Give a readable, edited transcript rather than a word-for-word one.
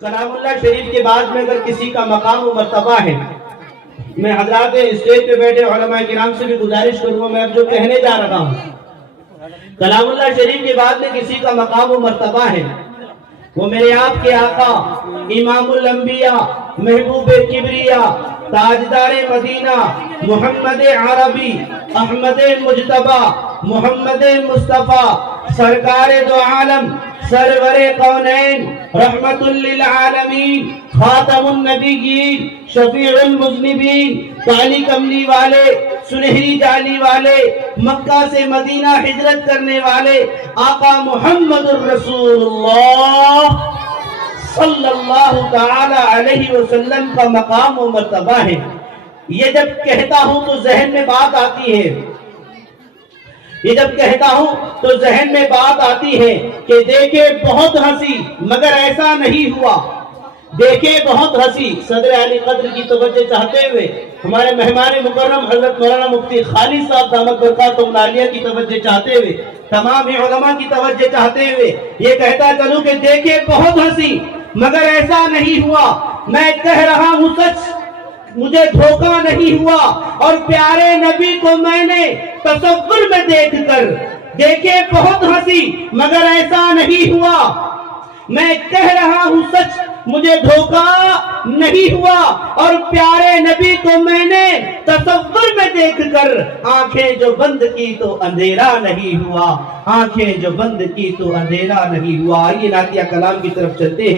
کلام اللہ شریف کے بعد میں اگر کسی کا مقام و مرتبہ ہے، میں حضرات اسٹیج پہ بیٹھے علماء کرام سے بھی گزارش کروں گا، میں اب جو کہنے جا رہا ہوں، کلام اللہ شریف کے بعد میں کسی کا مقام و مرتبہ ہے، وہ میرے آپ کے آقا امام الانبیاء محبوب کبریا تاجدار مدینہ محمد عربی احمد مجتبی محمد مصطفیٰ سرکار دو عالم سرور کونین رحمت للعالمین خاتم النبیین شفیع المذنبین کالی کملی والے سنہری جالی والے مکہ سے مدینہ ہجرت کرنے والے آقا محمد الرسول اللہ صلی اللہ تعالی علیہ وسلم کا مقام و مرتبہ ہے۔ یہ جب کہتا ہوں تو ذہن میں بات آتی ہے، کہ دیکھے بہت ہنسی مگر ایسا نہیں ہوا، دیکھے بہت ہنسی۔ صدر علی قدر کی توجہ چاہتے ہوئے ہمارے مہمان مکرم حضرت مولانا مفتی خالد صاحب دامت برکاتہم العالیہ کی توجہ چاہتے ہوئے، تمام علماء کی توجہ چاہتے ہوئے یہ کہتا چلوں کہ دیکھے بہت ہنسی مگر ایسا نہیں ہوا، میں کہہ رہا ہوں سچ، مجھے دھوکہ نہیں ہوا، اور پیارے نبی کو میں نے تصور میں دیکھ کر دیکھے بہت ہنسی مگر ایسا نہیں ہوا، میں کہہ رہا ہوں سچ، مجھے دھوکہ نہیں ہوا، اور پیارے نبی کو میں نے تصور میں دیکھ کر آنکھیں جو بند کی تو اندھیرا نہیں ہوا، آنکھیں جو بند کی تو اندھیرا نہیں ہوا۔ آئیے نعتیہ کلام کی طرف چلتے ہیں۔